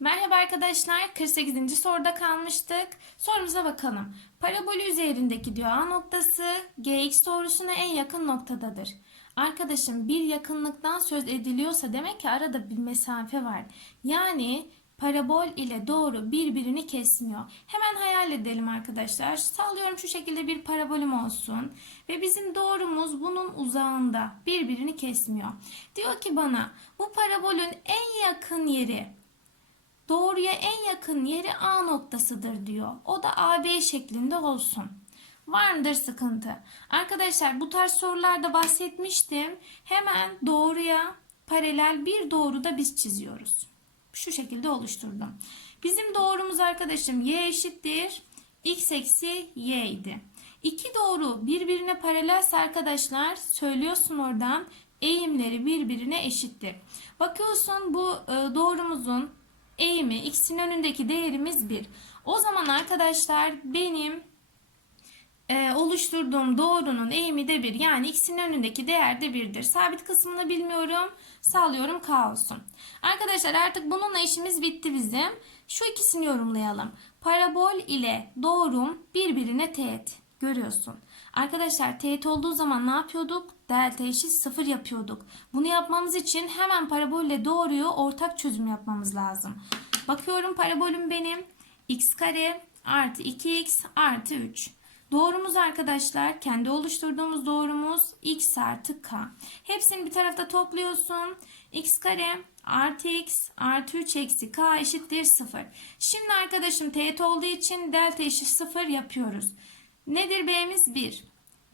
Merhaba arkadaşlar. 48. soruda kalmıştık. Sorumuza bakalım. Parabolü üzerindeki diyor A noktası GX doğrusuna en yakın noktadadır. Arkadaşım bir yakınlıktan söz ediliyorsa demek ki arada bir mesafe var. Yani parabol ile doğru birbirini kesmiyor. Hemen hayal edelim arkadaşlar. Sallıyorum şu şekilde bir parabolüm olsun ve bizim doğrumuz bunun uzağında birbirini kesmiyor. Diyor ki bana bu parabolün en yakın yeri doğruya en yakın yeri A noktasıdır diyor. O da AB şeklinde olsun. Var mıdır sıkıntı? Arkadaşlar bu tarz sorularda bahsetmiştim. Hemen doğruya paralel bir doğru da biz çiziyoruz. Şu şekilde oluşturdum. Bizim doğrumuz arkadaşım y eşittir x eksi y idi. İki doğru birbirine paralelse arkadaşlar söylüyorsun oradan eğimleri birbirine eşittir. Bakıyorsun bu e, doğrumuzun eğimi x'in önündeki değerimiz 1. O zaman arkadaşlar benim e, oluşturduğum doğrunun eğimi de 1. Yani x'in önündeki değer de 1'dir. Sabit kısmını bilmiyorum. Sağlıyorum k olsun. Arkadaşlar artık bununla işimiz bitti bizim. Şu ikisini yorumlayalım. Parabol ile doğrum birbirine teğet. Görüyorsun. Arkadaşlar teğet olduğu zaman ne yapıyorduk? Delta eşit 0 yapıyorduk. Bunu yapmamız için hemen parabol ile doğruyu ortak çözüm yapmamız lazım. Bakıyorum parabolüm benim. x kare artı 2x artı 3. Doğrumuz arkadaşlar kendi oluşturduğumuz doğrumuz x artı k. Hepsini bir tarafta topluyorsun. x kare artı x artı 3 eksi k eşittir 0. Şimdi arkadaşım teğet olduğu için delta eşit 0 yapıyoruz. Nedir b'miz 1.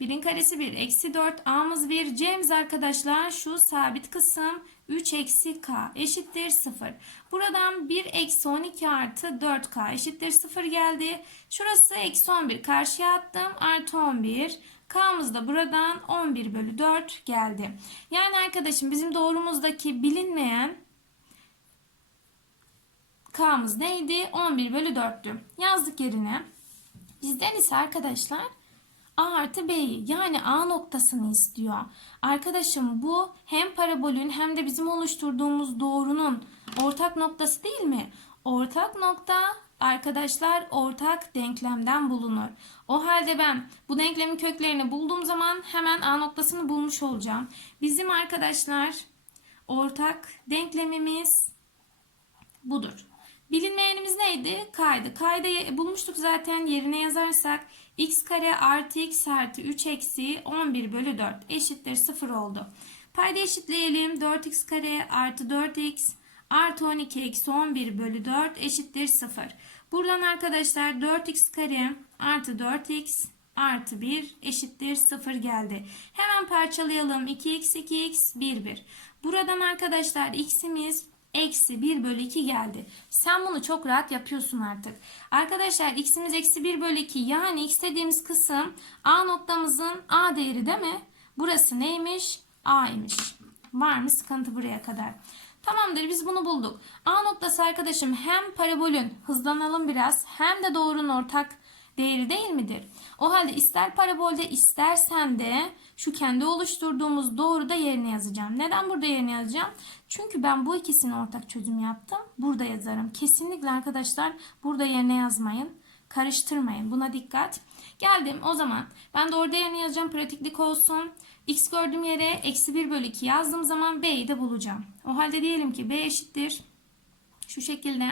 1'in karesi 1. Eksi 4. A'mız 1. C'miz arkadaşlar şu sabit kısım 3 eksi K eşittir 0. Buradan 1 eksi 12 artı 4K eşittir 0 geldi. Şurası eksi 11. Karşıya attım. Artı 11. K'mız da buradan 11 bölü 4 geldi. Yani arkadaşım bizim doğrumuzdaki bilinmeyen K'mız neydi? 11 bölü 4'tü. Yazdık yerine. Bizden ise arkadaşlar A artı B'yi yani A noktasını istiyor. Arkadaşım bu hem parabolün hem de bizim oluşturduğumuz doğrunun ortak noktası değil mi? Ortak nokta arkadaşlar ortak denklemden bulunur. O halde ben bu denklemin köklerini bulduğum zaman hemen A noktasını bulmuş olacağım. Bizim arkadaşlar ortak denklemimiz budur. Bilinmeyenimiz neydi? K'ydı. K'yı bulmuştuk zaten yerine yazarsak x kare artı x artı 3 eksi 11 bölü 4 eşittir 0 oldu. Payda eşitleyelim. 4x kare artı 4x artı 12 eksi 11 bölü 4 eşittir 0. Buradan arkadaşlar 4x kare artı 4x artı 1 eşittir 0 geldi. Hemen parçalayalım. 2x 2x 1 1. Buradan arkadaşlar x'imiz eksi 1 bölü 2 geldi. Sen bunu çok rahat yapıyorsun artık. Arkadaşlar x'imiz eksi 1 bölü 2 yani x dediğimiz kısım a noktamızın a değeri değil mi? Burası neymiş? a'ymış. Var mı sıkıntı buraya kadar? Tamamdır biz bunu bulduk. A noktası arkadaşım hem parabolün hızlanalım biraz hem de doğrunun ortak değeri değil midir? O halde ister parabolde istersen de şu kendi oluşturduğumuz doğru da yerine yazacağım. Neden burada yerine yazacağım? Çünkü ben bu ikisini ortak çözüm yaptım. Burada yazarım. Kesinlikle arkadaşlar burada yerine yazmayın. Karıştırmayın. Buna dikkat. Geldim o zaman. Ben de orada yerine yazacağım. Pratiklik olsun. X gördüğüm yere eksi 1 bölü 2 yazdığım zaman B'yi de bulacağım. O halde diyelim ki B eşittir. Şu şekilde.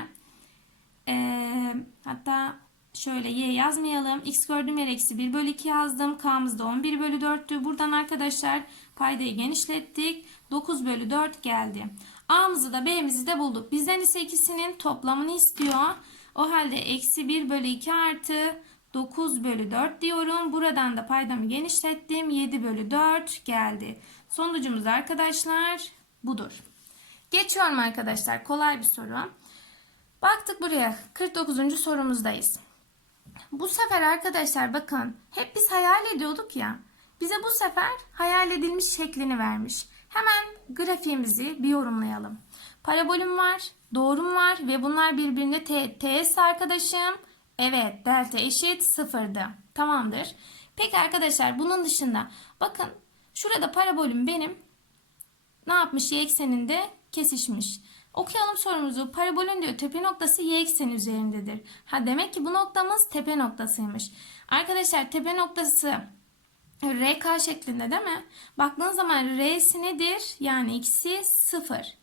Ee, hatta Şöyle y yazmayalım. X gördüğüm yer eksi 1 bölü 2 yazdım. K'mız da 11 bölü 4'tü. Buradan arkadaşlar paydayı genişlettik. 9 bölü 4 geldi. A'mızı da B'mizi de bulduk. Bizden ise ikisinin toplamını istiyor. O halde eksi 1 bölü 2 artı 9 bölü 4 diyorum. Buradan da paydamı genişlettim. 7 bölü 4 geldi. Sonucumuz arkadaşlar budur. Geçiyorum arkadaşlar. Kolay bir soru. Baktık buraya. 49. sorumuzdayız. Bu sefer arkadaşlar bakın hep biz hayal ediyorduk ya. Bize bu sefer hayal edilmiş şeklini vermiş. Hemen grafiğimizi bir yorumlayalım. Parabolüm var, doğrum var ve bunlar birbirine te teğet arkadaşım. Evet delta eşit sıfırdı. Tamamdır. Peki arkadaşlar bunun dışında bakın şurada parabolüm benim ne yapmış y ekseninde kesişmiş. Okuyalım sorumuzu. Parabolün diyor tepe noktası y ekseni üzerindedir. Ha demek ki bu noktamız tepe noktasıymış. Arkadaşlar tepe noktası RK şeklinde değil mi? Baktığın zaman R'si nedir? Yani x'i 0.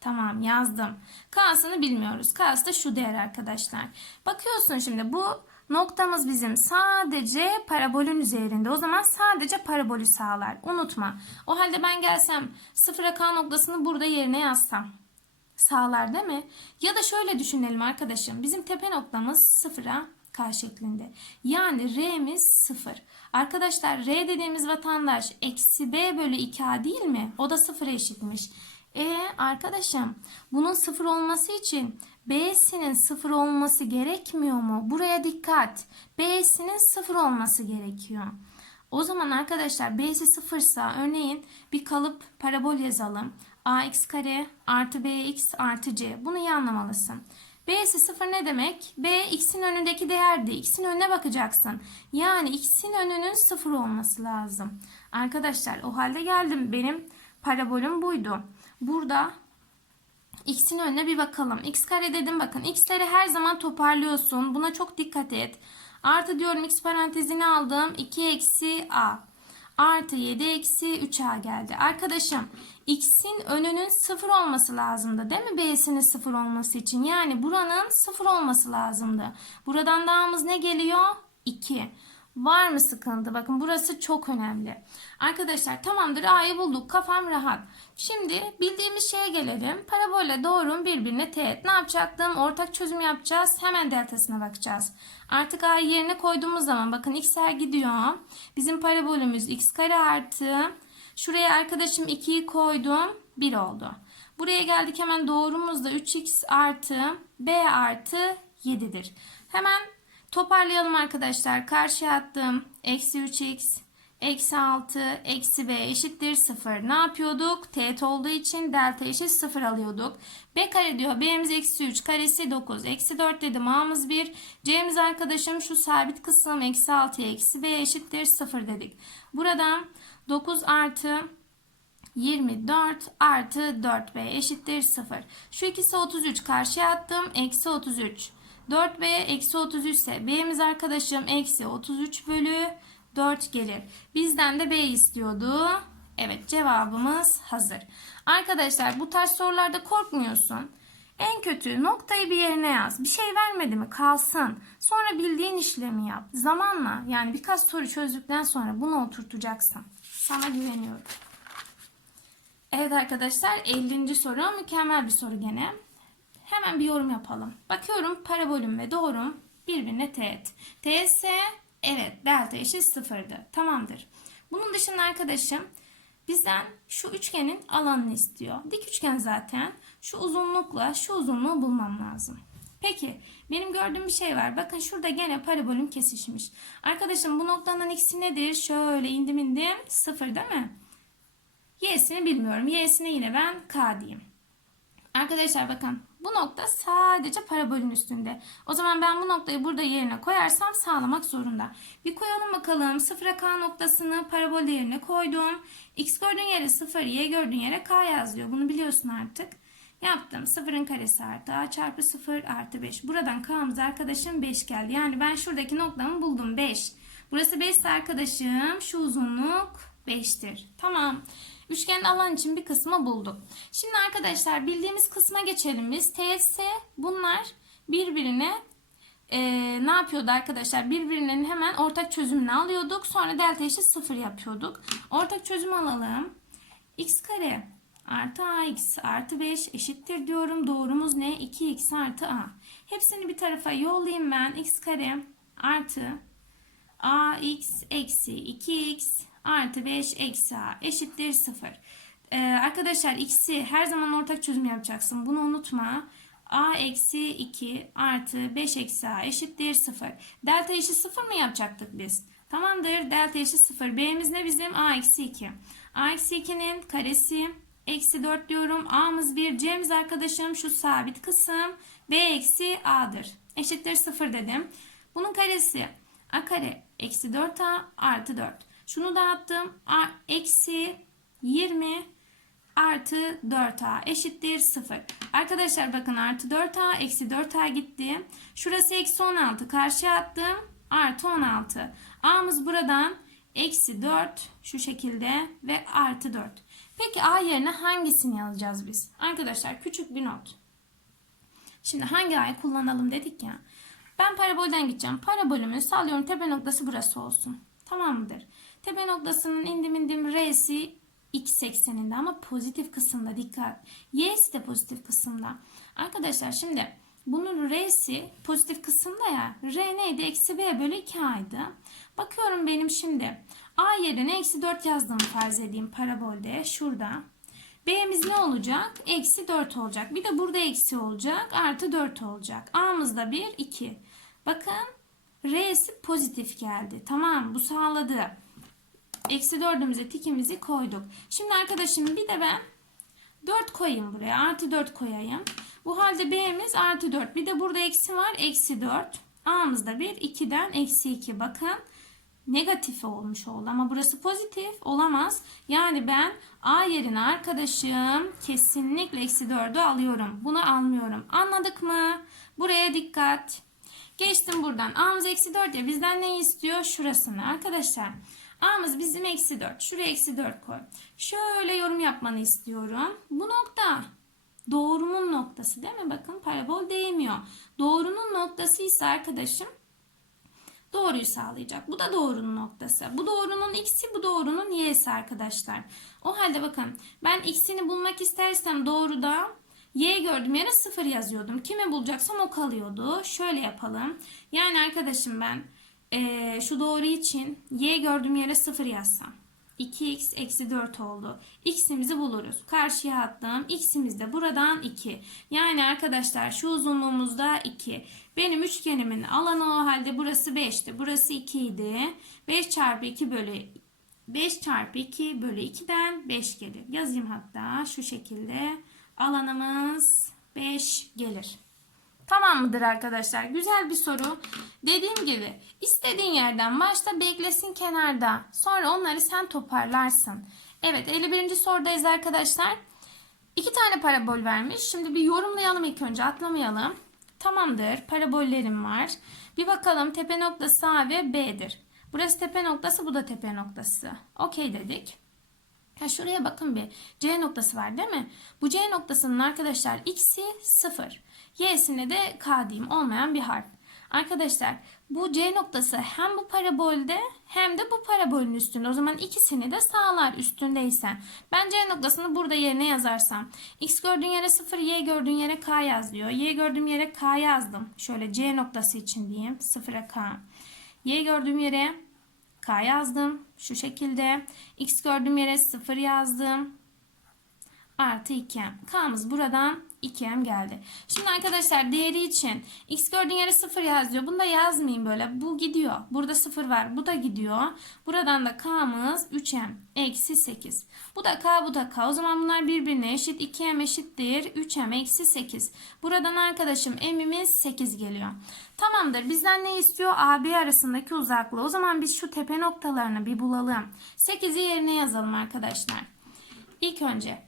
Tamam yazdım. K'sını bilmiyoruz. K'sı da şu değer arkadaşlar. Bakıyorsun şimdi bu noktamız bizim sadece parabolün üzerinde. O zaman sadece parabolü sağlar. Unutma. O halde ben gelsem 0'a K noktasını burada yerine yazsam. Sağlar değil mi? Ya da şöyle düşünelim arkadaşım. Bizim tepe noktamız 0'a K şeklinde. Yani R'miz 0. Arkadaşlar R dediğimiz vatandaş eksi B bölü 2A değil mi? O da 0'a eşitmiş. E arkadaşım bunun 0 olması için B'sinin 0 olması gerekmiyor mu? Buraya dikkat. B'sinin 0 olması gerekiyor. O zaman arkadaşlar B'si 0 ise örneğin bir kalıp parabol yazalım. Ax kare artı bx artı c. Bunu iyi anlamalısın. B'si 0 ne demek? B x'in önündeki değerdi. X'in önüne bakacaksın. Yani x'in önünün 0 olması lazım. Arkadaşlar o halde geldim. Benim parabolüm buydu. Burada x'in önüne bir bakalım. x kare dedim bakın. x'leri her zaman toparlıyorsun. Buna çok dikkat et. Artı diyorum x parantezini aldım. 2 eksi a. Artı 7 eksi 3a geldi. Arkadaşım x'in önünün 0 olması lazımdı değil mi? b'sinin 0 olması için. Yani buranın 0 olması lazımdı. Buradan dağımız ne geliyor? 2. Var mı sıkıntı? Bakın burası çok önemli. Arkadaşlar tamamdır A'yı bulduk. Kafam rahat. Şimdi bildiğimiz şeye gelelim. Parabolle doğrunun birbirine teğet. Ne yapacaktım? Ortak çözüm yapacağız. Hemen deltasına bakacağız. Artık A'yı yerine koyduğumuz zaman bakın x'ler gidiyor. Bizim parabolümüz x kare artı. Şuraya arkadaşım 2'yi koydum. 1 oldu. Buraya geldik hemen doğrumuz da 3x artı b artı 7'dir. Hemen Toparlayalım arkadaşlar. Karşıya attım. Eksi 3x, eksi 6, eksi b eşittir 0. Ne yapıyorduk? Teğet olduğu için delta eşit 0 alıyorduk. b kare diyor. b'miz eksi 3, karesi 9. Eksi 4 dedim. a'mız 1. c'miz arkadaşım şu sabit kısım eksi 6, eksi b eşittir 0 dedik. Buradan 9 artı 24 artı 4b eşittir 0. Şu ikisi 33 karşıya attım. Eksi 33. 4b eksi 33 ise b'miz arkadaşım eksi 33 bölü 4 gelir. Bizden de b istiyordu. Evet cevabımız hazır. Arkadaşlar bu tarz sorularda korkmuyorsun. En kötü noktayı bir yerine yaz. Bir şey vermedi mi kalsın. Sonra bildiğin işlemi yap. Zamanla yani birkaç soru çözdükten sonra bunu oturtacaksın. Sana güveniyorum. Evet arkadaşlar 50. soru mükemmel bir soru gene. Hemen bir yorum yapalım. Bakıyorum parabolüm ve doğrum birbirine teğet. Teğetse evet delta eşit sıfırdı. Tamamdır. Bunun dışında arkadaşım bizden şu üçgenin alanını istiyor. Dik üçgen zaten. Şu uzunlukla şu uzunluğu bulmam lazım. Peki benim gördüğüm bir şey var. Bakın şurada gene parabolüm kesişmiş. Arkadaşım bu noktanın x'i nedir? Şöyle indim indim. Sıfır değil mi? Y'sini bilmiyorum. Y'sine yine ben k diyeyim. Arkadaşlar bakın bu nokta sadece parabolün üstünde. O zaman ben bu noktayı burada yerine koyarsam sağlamak zorunda. Bir koyalım bakalım. 0'a k noktasını parabol yerine koydum. X gördüğün yere 0, Y gördüğün yere k yazıyor. Bunu biliyorsun artık. Yaptım. 0'ın karesi artı a çarpı 0 artı 5. Buradan k'mız arkadaşım 5 geldi. Yani ben şuradaki noktamı buldum 5. Burası 5 ise arkadaşım şu uzunluk 5'tir. Tamam. Üçgenin alan için bir kısmı bulduk. Şimdi arkadaşlar bildiğimiz kısma geçelim biz. TS bunlar birbirine e, ne yapıyordu arkadaşlar? Birbirinin hemen ortak çözümünü alıyorduk. Sonra delta eşit 0 yapıyorduk. Ortak çözüm alalım. x kare artı ax artı 5 eşittir diyorum. Doğrumuz ne? 2x artı a. Hepsini bir tarafa yollayayım ben. x kare artı ax eksi 2x artı 5 eksi a eşittir 0. Ee, arkadaşlar x'i her zaman ortak çözüm yapacaksın. Bunu unutma. a eksi 2 artı 5 eksi a eşittir 0. Delta eşit 0 mı yapacaktık biz? Tamamdır. Delta eşit 0. B'miz ne bizim? a eksi 2. a eksi 2'nin karesi eksi 4 diyorum. a'mız 1. c'miz arkadaşım şu sabit kısım. b eksi a'dır. Eşittir 0 dedim. Bunun karesi a kare eksi 4a artı 4. Şunu dağıttım. A, eksi 20 artı 4a eşittir 0. Arkadaşlar bakın artı 4a eksi 4a gitti. Şurası eksi 16 karşıya attım artı 16. a'mız buradan eksi 4 şu şekilde ve artı 4. Peki a yerine hangisini yazacağız biz? Arkadaşlar küçük bir not. Şimdi hangi a'yı kullanalım dedik ya. Ben parabolden gideceğim. Parabolümün sallıyorum tepe noktası burası olsun. Tamam mıdır? Tepe noktasının indim indim R'si x ekseninde ama pozitif kısımda dikkat. Y'si de pozitif kısımda. Arkadaşlar şimdi bunun R'si pozitif kısımda ya. R neydi? Eksi B bölü 2A'ydı. Bakıyorum benim şimdi. A yerine eksi 4 yazdığımı farz edeyim parabolde. Şurada. B'miz ne olacak? Eksi 4 olacak. Bir de burada eksi olacak. Artı 4 olacak. A'mız da 1, 2. Bakın R'si pozitif geldi. Tamam bu sağladı. Eksi 4'ümüze tikimizi koyduk. Şimdi arkadaşım bir de ben 4 koyayım buraya. Artı 4 koyayım. Bu halde B'miz artı 4. Bir de burada eksi var. Eksi 4. A'mız da 1. 2'den eksi 2. Bakın negatif olmuş oldu. Ama burası pozitif olamaz. Yani ben A yerine arkadaşım kesinlikle eksi 4'ü alıyorum. Bunu almıyorum. Anladık mı? Buraya dikkat. Geçtim buradan. A'mız eksi 4 ya bizden ne istiyor? Şurasını. Arkadaşlar A'mız bizim eksi 4. Şuraya eksi 4 koy. Şöyle yorum yapmanı istiyorum. Bu nokta doğrumun noktası değil mi? Bakın parabol değmiyor. Doğrunun noktası ise arkadaşım doğruyu sağlayacak. Bu da doğrunun noktası. Bu doğrunun x'i, bu doğrunun y'si arkadaşlar. O halde bakın ben x'ini bulmak istersem doğruda y gördüğüm yere 0 yazıyordum. Kimi bulacaksam o kalıyordu. Şöyle yapalım. Yani arkadaşım ben eee, şu doğru için y gördüğüm yere 0 yazsam. 2x eksi 4 oldu. X'imizi buluruz. Karşıya attım. X'imiz de buradan 2. Yani arkadaşlar şu uzunluğumuzda 2. Benim üçgenimin alanı o halde burası 5'ti. Burası 2 idi. 5 çarpı 2 bölü 5 çarpı 2 bölü 2'den 5 gelir. Yazayım hatta şu şekilde. Alanımız 5 gelir. Tamam mıdır arkadaşlar? Güzel bir soru. Dediğim gibi istediğin yerden başta beklesin kenarda. Sonra onları sen toparlarsın. Evet 51. sorudayız arkadaşlar. İki tane parabol vermiş. Şimdi bir yorumlayalım ilk önce atlamayalım. Tamamdır parabollerim var. Bir bakalım tepe noktası A ve B'dir. Burası tepe noktası bu da tepe noktası. Okey dedik. Ha şuraya bakın bir. C noktası var değil mi? Bu C noktasının arkadaşlar x'i 0. Y'sine de k diyeyim olmayan bir harf. Arkadaşlar bu C noktası hem bu parabolde hem de bu parabolün üstünde. O zaman ikisini de sağlar üstündeysen. Ben C noktasını burada yerine yazarsam. X gördüğün yere 0, Y gördüğün yere K yaz diyor. Y gördüğüm yere K yazdım. Şöyle C noktası için diyeyim. 0'a K. Y gördüğüm yere K yazdım. Şu şekilde. X gördüğüm yere 0 yazdım. Artı 2m. K'mız buradan 2m geldi. Şimdi arkadaşlar değeri için x gördüğün yere 0 yaz diyor. Bunu da yazmayayım böyle. Bu gidiyor. Burada 0 var. Bu da gidiyor. Buradan da k'mız 3m. Eksi 8. Bu da k bu da k. O zaman bunlar birbirine eşit. 2m eşittir. 3m eksi 8. Buradan arkadaşım m'imiz 8 geliyor. Tamamdır. Bizden ne istiyor? AB arasındaki uzaklığı. O zaman biz şu tepe noktalarını bir bulalım. 8'i yerine yazalım arkadaşlar. İlk önce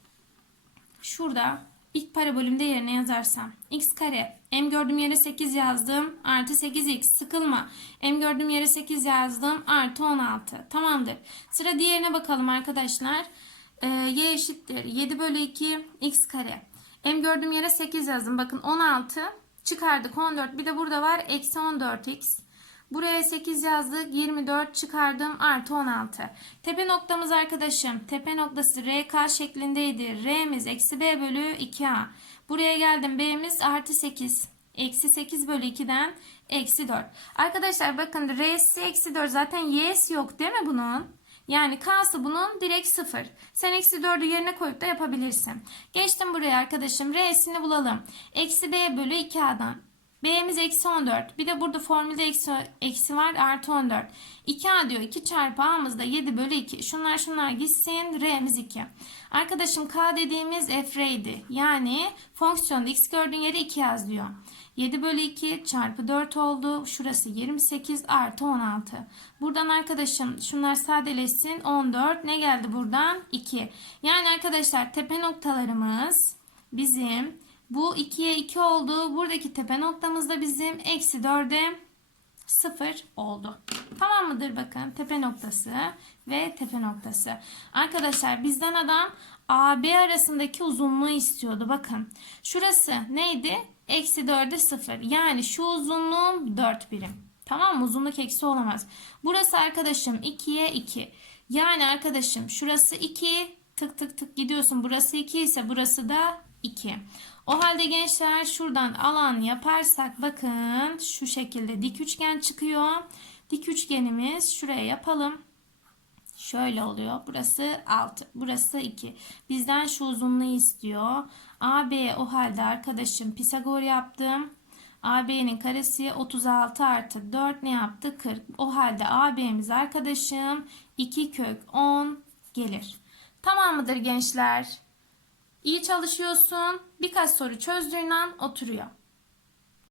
şurada ilk parabolümde yerine yazarsam. X kare. M gördüğüm yere 8 yazdım. Artı 8x sıkılma. M gördüğüm yere 8 yazdım. Artı 16 tamamdır. Sıra diğerine bakalım arkadaşlar. Ee, y eşittir. 7 bölü 2 x kare. M gördüğüm yere 8 yazdım. Bakın 16 çıkardık. 14 bir de burada var. Eksi 14x Buraya 8 yazdık. 24 çıkardım. Artı 16. Tepe noktamız arkadaşım. Tepe noktası RK şeklindeydi. R'miz eksi B bölü 2A. Buraya geldim. B'miz artı 8. Eksi 8 bölü 2'den eksi 4. Arkadaşlar bakın R'si eksi 4. Zaten Y'si yok değil mi bunun? Yani K'sı bunun direkt 0. Sen eksi 4'ü yerine koyup da yapabilirsin. Geçtim buraya arkadaşım. R'sini bulalım. Eksi B bölü 2A'dan. B'miz eksi 14. Bir de burada formülde eksi, eksi var artı 14. 2A diyor 2 çarpı A'mız da 7 bölü 2. Şunlar şunlar gitsin. R'miz 2. Arkadaşım K dediğimiz f. Yani fonksiyonda x gördüğün yere 2 yaz diyor. 7 bölü 2 çarpı 4 oldu. Şurası 28 artı 16. Buradan arkadaşım şunlar sadeleşsin. 14 ne geldi buradan? 2. Yani arkadaşlar tepe noktalarımız bizim bu 2'ye 2 oldu. Buradaki tepe noktamız da bizim eksi 4'e 0 oldu. Tamam mıdır bakın tepe noktası ve tepe noktası. Arkadaşlar bizden adam AB arasındaki uzunluğu istiyordu. Bakın şurası neydi? Eksi 4'e 0. Yani şu uzunluğum 4 birim. Tamam mı? Uzunluk eksi olamaz. Burası arkadaşım 2'ye 2. Yani arkadaşım şurası 2 tık tık tık gidiyorsun. Burası 2 ise burası da 2. O halde gençler şuradan alan yaparsak bakın şu şekilde dik üçgen çıkıyor. Dik üçgenimiz şuraya yapalım. Şöyle oluyor. Burası 6. Burası 2. Bizden şu uzunluğu istiyor. AB o halde arkadaşım Pisagor yaptım. AB'nin karesi 36 artı 4 ne yaptı? 40. O halde AB'miz arkadaşım 2 kök 10 gelir. Tamam mıdır gençler? İyi çalışıyorsun. Birkaç soru çözdüğün an oturuyor.